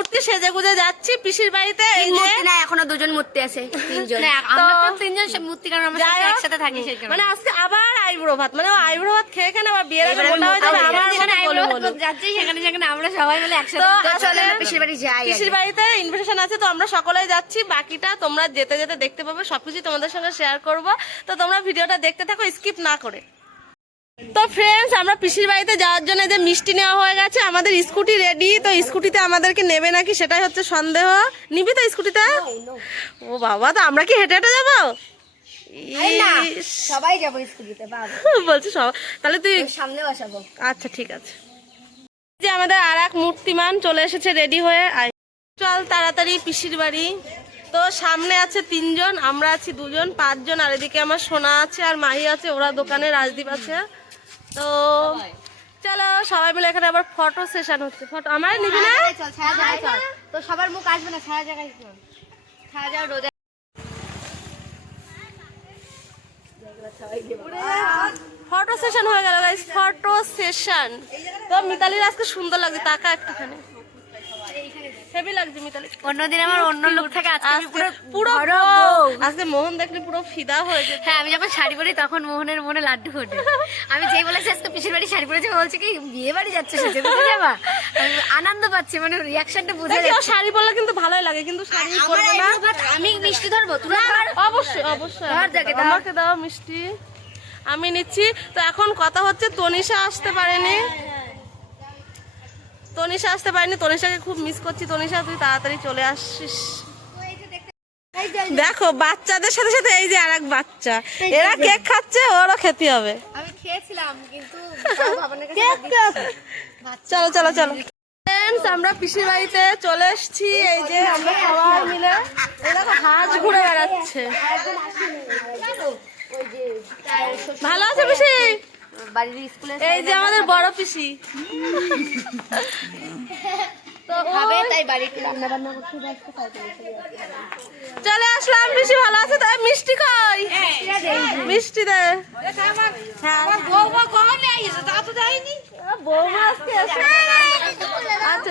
মূর্তি সেজে গুজে যাচ্ছি পিসির বাড়িতে এই যে। না এখনও দুজন মূর্তি আছে তিনজন। না আমরা মূর্তি কারণ আমরা একসাথে থাকি মানে আজকে আবার আইব্রো ভাত মানে আইব্রো ভাত খেয়ে খেয়ে আবার বিয়ের আগে মোটা হয়ে আমার মানে আইব্রো যাচ্ছি সেখানে সেখানে আমরা সবাই মিলে একসাথে পিসির বাড়ি যাই পিসির বাড়িতে ইনভিটেশন আছে তো আমরা সকলেই যাচ্ছি বাকিটা তোমরা যেতে যেতে দেখতে পাবে সবকিছু তোমাদের সঙ্গে শেয়ার করব। তো তোমরা ভিডিওটা দেখতে থাকো স্কিপ না করে। তো ফ্রেন্ডস আমরা পিসির বাড়িতে যাওয়ার জন্য যে মিষ্টি নেওয়া হয়ে গেছে আমাদের স্কুটি রেডি তো স্কুটিতে আমাদেরকে নেবে নাকি সেটাই হচ্ছে সন্দেহ। নিবি তো স্কুটিতে ও বাবা তো আমরা কি হেঁটে হেঁটে যাব? সবাই যাব স্কুটিতে বলছি সব তাহলে তুই সামনে বসাবো আচ্ছা ঠিক আছে। যে আমাদের আর এক মূর্তিমান চলে এসেছে রেডি হয়ে। চল তাড়াতাড়ি পিসির বাড়ি। তো সামনে আছে তিনজন আমরা আছি দুজন পাঁচজন আর এদিকে আমার সোনা আছে আর মাহি আছে ওরা দোকানে রাজদীপ আছে। তো চলো সবাই মিলে এখানে আবার ফটো সেশন হচ্ছে। ফটো আমার নিবি না? চল ছায়া জায়গায় চল। তো সবার মুখ আসবে না ছায়া জায়গায় চল। ছায়া যাও রোদে। ফটো সেশন হয়ে গেল গাইস ফটো সেশন তো মিতালির আজকে সুন্দর লাগছে তাকা একটুখানি। হেভি লাগছে মিতালি। অন্যদিন আমার অন্য লোক থাকে আজকে পুরো পুরো। আজকে মোহন দেখলে পুরো ফিদা হয়ে যেত। হ্যাঁ আমি যখন শাড়ি পরি তখন মোহনের মনে লাড্ডু ফোটে। আমি যেই বলেছি আজকে পিসির বাড়ি শাড়ি পরেছে বলছে কি বিয়ে বাড়ি যাচ্ছে সেজে বুঝে যাবা? আমি আনন্দ পাচ্ছি মানে রিয়াকশনটা বুঝে যাচ্ছে। শাড়ি পরলে কিন্তু ভালোই লাগে কিন্তু শাড়ি পরবো না। আমি মিষ্টি ধরবো তুই অবশ্যই অবশ্যই আমাকে দাও। মিষ্টি। আমি নিচ্ছি তো এখন কথা হচ্ছে তনিষা আসতে পারেনি। তনিষা আসতে পারেনি তনিষাকে খুব মিস করছি। তনিষা তুই তাড়াতাড়ি চলে আসিস। দেখো বাচ্চাদের সাথে সাথে এই যে আর এক বাচ্চা। এরা কেক খাচ্ছে ওরও খেতে হবে। আমি খেয়েছিলাম কিন্তু চলো চলো চলো। আমরা পিসির বাড়িতে চলে এসেছি। এই যে আমরা সবাই মিলে। দেখো হাঁস ঘুরে বেড়াচ্ছে। ভালো আছে পিসি? বাড়ির স্কুলে এই যে আমাদের বড় পিসি। খাবে তাই বাড়িতে রান্না বান্না করতে ব্যস্ত চলে আসলাম পিসি ভালো আছে তাই মিষ্টি খাই মিষ্টি দে। হ্যাঁ। বৌমা আজকে আচ্ছা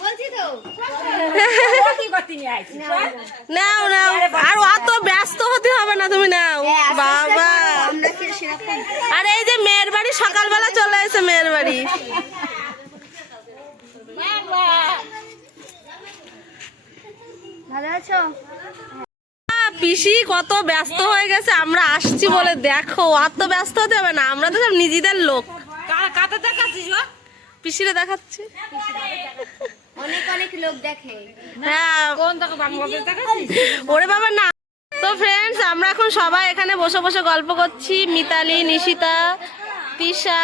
বলছি তো। নাও নাও। আর অত ব্যস্ত হতে হবে না তুমি নাও। বাবা। কি সেরকম? আর এই যে মেয়ের বাড়ি সকালবেলা চলে এসে মেয়ের বাড়ি। ভালো আছো? পিসি কত ব্যস্ত হয়ে গেছে আমরা আসছি বলে দেখো অত ব্যস্ত হতে হবে না আমরা তো সব নিজেদের লোক। পিসিরে দেখাচ্ছি? অনেক অনেক লোক দেখে। হ্যাঁ ওরে বাবা না। তো ফ্রেন্ডস আমরা এখন সবাই এখানে বসে বসে গল্প করছি। মিতালি নিশিতা তিশা।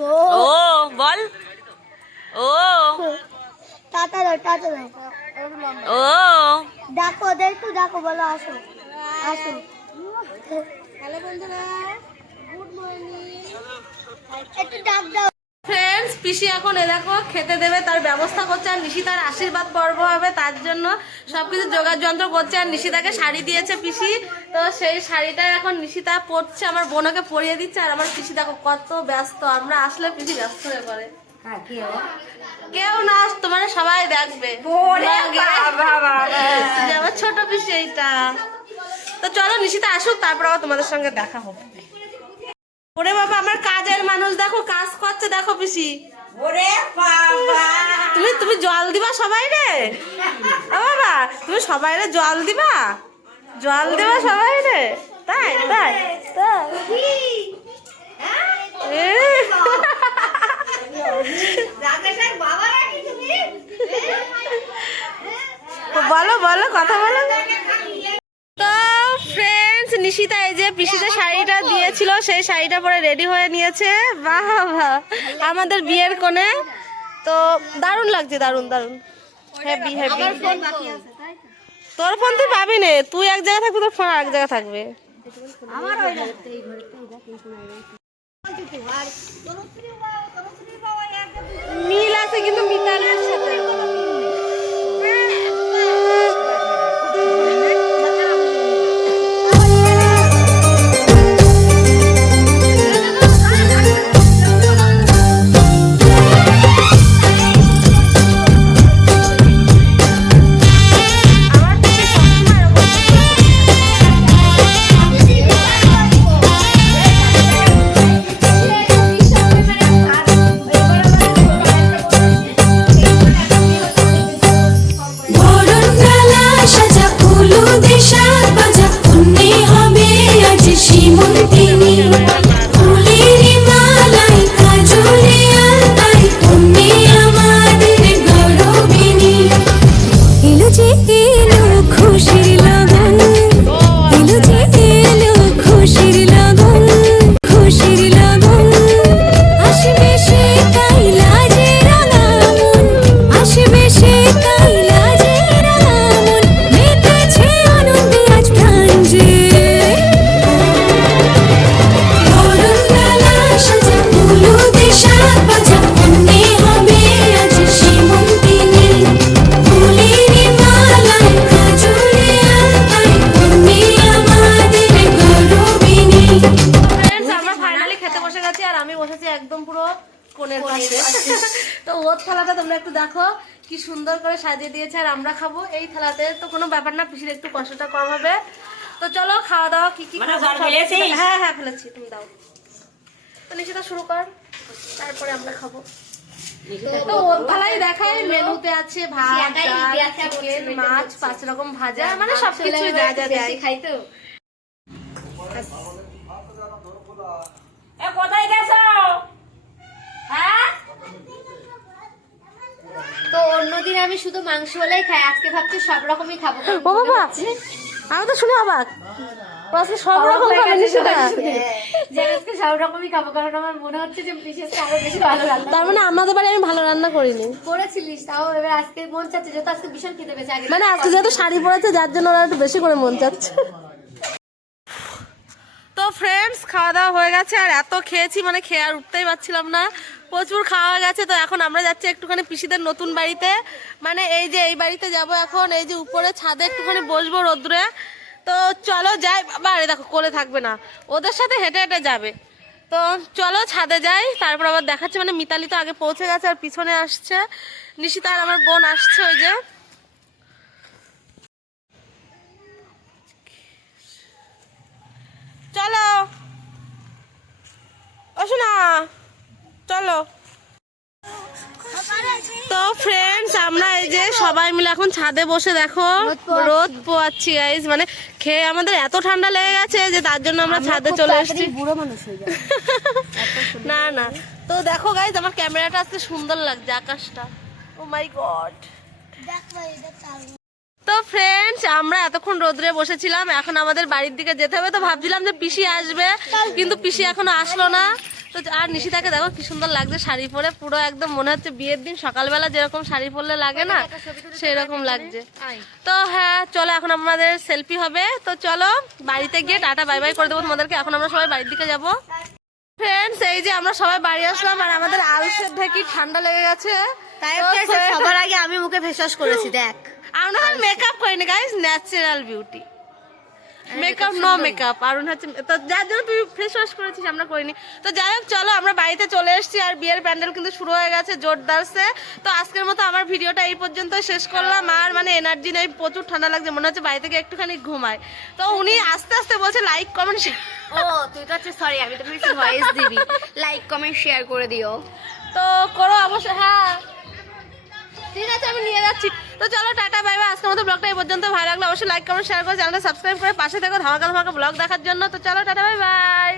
ও বল। ও। টাটা দাও টাটা দাও। ও। ডাকো ওদের একটু ডাকো বলো আসো। আসো। হ্যালো বন্ধুরা গুড মর্নিং। ফ্রেন্ডস পিসি এখন এ দেখো খেতে দেবে তার ব্যবস্থা করছে আর নিশিতার আশীর্বাদ পর্ব হবে তার জন্য সবকিছু যোগার যন্ত্র করছে আর নিশিতাকে শাড়ি দিয়েছে পিসি। তো সেই শাড়িটা এখন নিশিতা পরছে আমার বোনকে পরিয়ে দিচ্ছে আর আমার পিসি দেখো কত ব্যস্ত আমরা আসলে পিসি ব্যস্ত হয়ে পড়ে। হ্যাঁ কেউ না তোমার সবাই দেখবে। আমার ছোট পিসি এইটা। তো চলো নিশিতা আসুক তারপর আবার তোমাদের সঙ্গে দেখা হবে। ওরে বাবা আমার কাজের মানুষ দেখো কাজ করছে দেখো পিসি। ওরে তুমি তুমি জল দিবা সবাই রে? ও বাবা তুমি সবাই রে জল দিবা? জল দিবা সবাই রে? তাই তাই তাই এ। বলো বলো কথা বলো তো ফ্রেন্ডস এই যে শাড়িটা দিয়েছিল সেই শাড়িটা পরে রেডি হয়ে নিয়েছে। বাহ বাহ। আমাদের বিয়ের কোণে। তো দারুণ লাগছে দারুণ দারুণ। হ্যাপি হ্যাপি তোর ফোন তুই পাবি নে। তুই এক জায়গায় থাকবি তোর ফোন এক জায়গায় থাকবে। মিল আছে কিন্তু মিতালের সাথে থালাটা তোমরা একটু দেখো কি সুন্দর করে সাজিয়ে দিয়েছে আর আমরা খাব। এই থালাতে তো কোনো ব্যাপার না পিসির একটু কষ্টটা কম হবে। তো চলো খাওয়া দাওয়া কি কি মানে হ্যাঁ হ্যাঁ ফেলেছি তুমি দাও। তো নিশিতা শুরু কর তারপরে আমরা খাব। তো ওর দেখায় মেনুতে আছে ভাত ডাল ইন্ডিয়া চিকেন মাছ পাঁচ রকম ভাজা মানে সবকিছু যা যা দেয় খাই তো। আমি শুধু মাংস হলেই খাই আজকে ভাবছি সব রকমই খাব ও মনে বাবা আমি তো শুনে অবাক। সব রকম। যে আজকে সব রকমই খাব কারণ আমার মনে হচ্ছে যে বিশেষ আরও বেশি ভালো লাগবে তার মানে আমাদের বাড়ি আমি ভালো রান্না করিনি। করেছিলিস তাও এবার আজকে মন চাচ্ছে যেহেতু আজকে ভীষণ খেতে পেয়েছে মানে আজকে যেহেতু শাড়ি পরেছে যার জন্য ওরা একটু বেশি করে মন চাচ্ছে। ফ্রেন্ডস খাওয়া দাওয়া হয়ে গেছে। আর এত খেয়েছি মানে খেয়ে আর উঠতেই পারছিলাম না। প্রচুর খাওয়া হয়ে গেছে, তো এখন আমরা যাচ্ছি একটুখানি পিসিদের নতুন বাড়িতে। মানে এই যে এই বাড়িতে যাব এখন, এই যে উপরে ছাদে একটুখানি বসবো রোদ্রে। তো চলো যাই আরে দেখো, কোলে থাকবে না। ওদের সাথে হেঁটে হেঁটে যাবে। তো চলো ছাদে যাই, তারপর আবার দেখাচ্ছে। মানে মিতালি তো আগে পৌঁছে গেছে আর পিছনে আসছে। নিশিতা আর আমার বোন আসছে ওই যে। সবাই মিলে এখন ছাদে বসে দেখো রোদ পোয়াচ্ছি। গাইজ মানে খেয়ে আমাদের এত ঠান্ডা লেগে গেছে যে তার জন্য আমরা ছাদে চলে এসেছি। বুড়ো মানুষ হয়ে না না। তো দেখো গাইজ আমার ক্যামেরাটা আজকে সুন্দর লাগছে আকাশটা। ও মাই গড তো ফ্রেন্ডস আমরা এতক্ষণ রোদ্রে বসেছিলাম। এখন আমাদের বাড়ির দিকে যেতে হবে। তো ভাবছিলাম যে পিসি আসবে কিন্তু পিসি এখনও আসলো না। তো আর নিশিতাকে দেখো কি সুন্দর লাগছে শাড়ি পরে পুরো একদম মনে হচ্ছে বিয়ের দিন। সকালবেলা যেরকম শাড়ি পরলে লাগে না সেরকম লাগছে। তো হ্যাঁ চলো এখন আমাদের সেলফি হবে। তো চলো বাড়িতে গিয়ে টাটা বাই বাই করে দেবো তোমাদেরকে। এখন আমরা সবাই বাড়ির দিকে যাব। ফ্রেন্ডস এই যে আমরা সবাই বাড়ি আসলাম আর আমাদের আলসের ঢেকি ঠান্ডা লেগে গেছে। তাই সবার আগে আমি মুখে ফেস করেছি দেখ। আমরা মেকআপ করিনি guys natural beauty makeup no makeup আর হচ্ছে তো যার জন্য তুই ফেস ওয়াশ করেছিস আমরা করিনি। তো যাই হোক চলো আমরা বাড়িতে চলে এসেছি আর বিয়ের প্যান্ডেল কিন্তু শুরু হয়ে গেছে জোরদারসে। তো আজকের মতো আমার ভিডিওটা এই পর্যন্ত শেষ করলাম আর মানে এনার্জি নেই প্রচুর ঠান্ডা লাগছে মনে হচ্ছে বাড়ি থেকে একটুখানি ঘুমায়। তো উনি আস্তে আস্তে বলছে লাইক কমেন্ট ও তুই তো হচ্ছে সরি আমি তো ভয়েস দিবি লাইক কমেন্ট শেয়ার করে দিও। তো করো অবশ্যই হ্যাঁ। ঠিক আছে, আমি নিয়ে যাচ্ছি। তো চলো, টাটা, বাই বাই। আজকের মতো ব্লগটা এই পর্যন্ত ভালো লাগল, অবশ্যই লাইক কমেন্ট শেয়ার করে, চ্যানেলটা সাবস্ক্রাইব করে পাশে থেকো ধামাকা ধামাকা ব্লগ দেখার জন্য। তো চলো, টাটা, বাই বাই।